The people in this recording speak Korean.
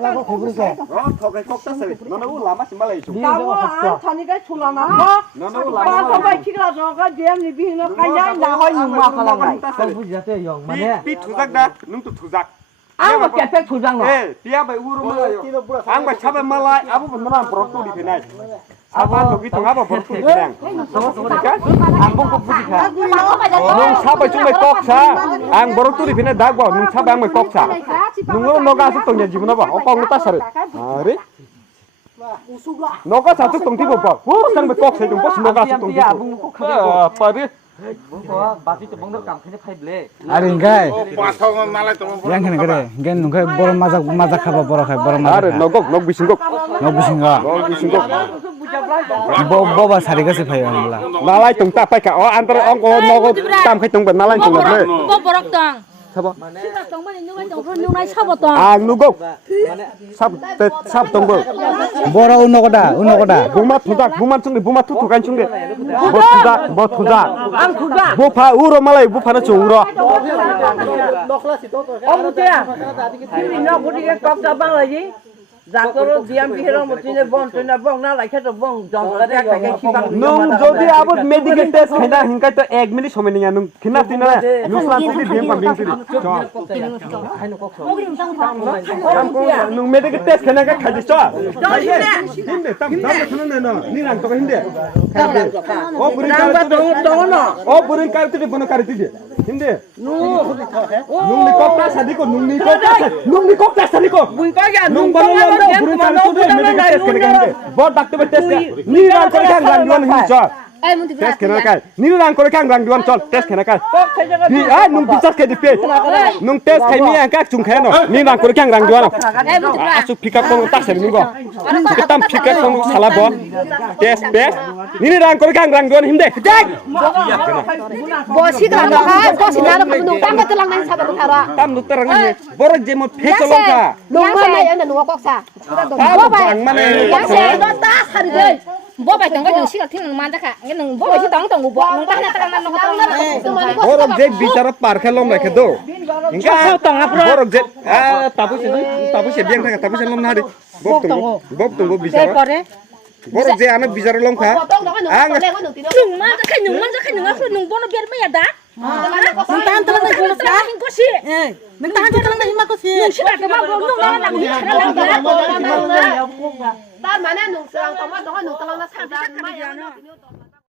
라고 배부르게. 더가 꺾었어요. 너는 라마 심발래 좀. 나무 안 타니까 졸라나. 너는 바사가 키가 저가 제암니 비는 가야 나와 육마 가랑. 부지야 때 영. 만에. 비 투작다. 능도 투작. 아무 깨백 도장. 예, 비야 바 우르 말아요. 앙바 차베 말라 아부 번만 브로콜리 페나이. 사반 로기 통하바 브로콜리 그냥. 앙 봉고 부지카. 능 차바 좀에 꺽사. 앙 브로콜리 페나 다고 능 차바 앙 꺽사. 능으로 너가 아서 동네 집으나 봐. 오빠 따사래. 아리? 너가 사서 동티 못 봐. 후 상배 꺽사 좀 보시 너가 아서 동티. 아, 빠리. 바지 좀 먹는 감 그냥 파이블레. Ari enggak. Yang kena kere. Enggak nunggu borong masak apa borong kayak borong masak. 아래 너곡 비신곡. Nggak pusing nggak. 비신곡. Bawa sari kasih payo lah. 나라이 동딱 빠이까 안들 엉고 너고 땀 khai 동배 나라이 동배 버럭당. 사봐 시각동만 누가 동네 사봤다. 아 누곡 삽 동배 Borong unokoda. 부마 충게 부마 투투간 충게 뭐 투자 안 구가. 부파 우로 말라이 부파는 중으로 어머니야. 우리나 우리가 깝자 방아지. 자고로 디암 비해랑 못지네 bon트나 bon나 라이카도 bon 정거래 가게 기방. 능 যদি আবার medical test খাইনা হিনকা তো 1 মিনিট সময় নিয়া 능 কিনা তিনা নুসলা তিদি দিম পাম বিংতি 능 মেডিকেল টেস্ট খাইনা কা খাইছ হিন্দে তাম খানা না নিরাং তো হিন্দে ও বুরিন কারতি বন কারতি হিন্দে নুংনি কোকটা সাদিকো নুংনি কোকটা সাদিকো বুইকা야 능 বনলা বুরিন কারতি মেডিকেল টেস্ট খাইনা হিন্দে বড় ডাক্তার টেস্ট নিরাং করে খান রাংদিওয়ান হিনছ Ay munti tes kena kai ni rang ko kang rang duan chol tes kena kai bi a nung bisas ke dipe nung tes kai mi ang ka chung khe no ni rang ko kang rang duan asu pickup ko ta ser ningo ketam pickup ko sala bo tes ni rang ko kang rang duan himde bosida no ha bosida no nu tang ka lang nang sabar thara. tam nu terang ni bor je mo phe cholong ka Nung mana yan nu koksa. ta bang mane Yang saya do ta hari deh. Bo bai tang ka nu siga tin man ka. Nang bo bai si tang tang bo nang ta na tang na ko. bor je bicara par khelom rakhe do inga bor je tapu se biang thaka tapu se lom na di bok tung bicara bor je ana bicara lom kha ang Nung man ka nung bo no biar me ya da. Nang tahan talang na kulo ka. Ko si. Nang tahan talang na hima ko si. Nung siga ka ba nung na lang ni Tan mana nung serang tama dong nung talang na sa dan maya no.